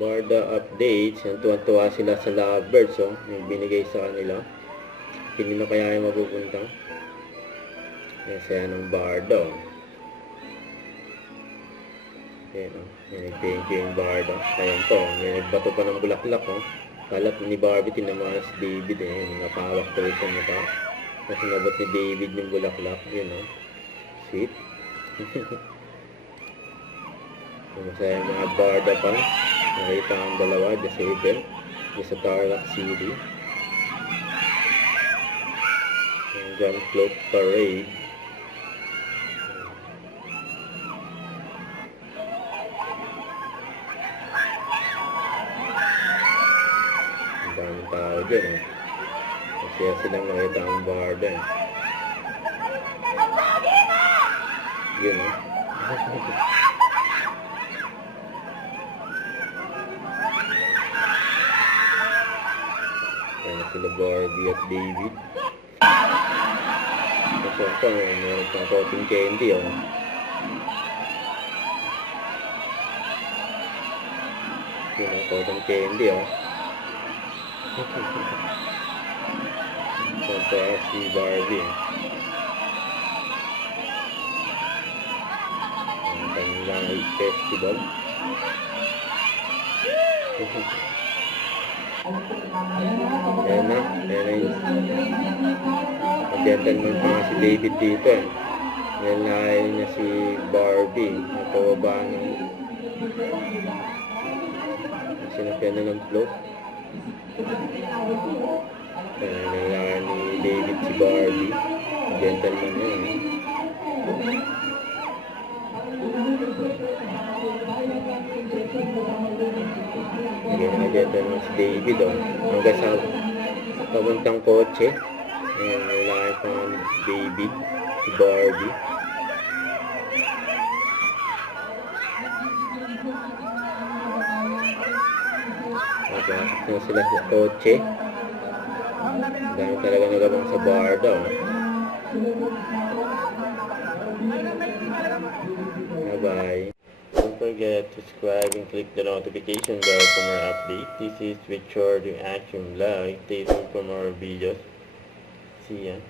Barda updates. Yan, tuwan-tuwa sila sa lovebirds, oh. Yung binigay sa kanila. Hindi na kaya yung mapupunta. Yan, saya ng Barda, oh. Yan, oh. Yan, thank you yung Barda. Ayan po, may nagbato pa ng bulaklak, oh. Kalat ni Barbie, tinamaan si David, eh. Napawak tuloy sa mata. Kasi nabot ni David yung bulaklak. Yan, oh. Sweet. Masaya yung mga Barda pa. Nakita ang dalawa, Jezebel, sa Tarlac City. Yung Gun Float Parade. Ang daming tao dyan, eh. Masaya silang nakita ang Barda. Yun, eh. Ayan sila Barbie at David. Kasi ito, meron pang cotton candy, oh. Yun, oh, cotton candy, oh. Ito si Barbie, eh. Ang kanilang festival. Ayan na, ayan na gentleman pa nga si David dito, eh. Ayan na niya si Barbie. Napababa ng sinapyan na ng float. Ayan na ni David si Barbie. Gentleman na, eh. Ayan na gentleman si David, oh. Hanggang sa pabuntang kotse. Ayan, nalayan pa nga ni David si Barbie. Napasok na sila sa kotse. Dahil talaga nagabang sa Barda, oh. Bye-bye. Don't forget to subscribe and click the notification bell for more updates. This is Richard Action Vlog. Stay tuned for more videos. See ya.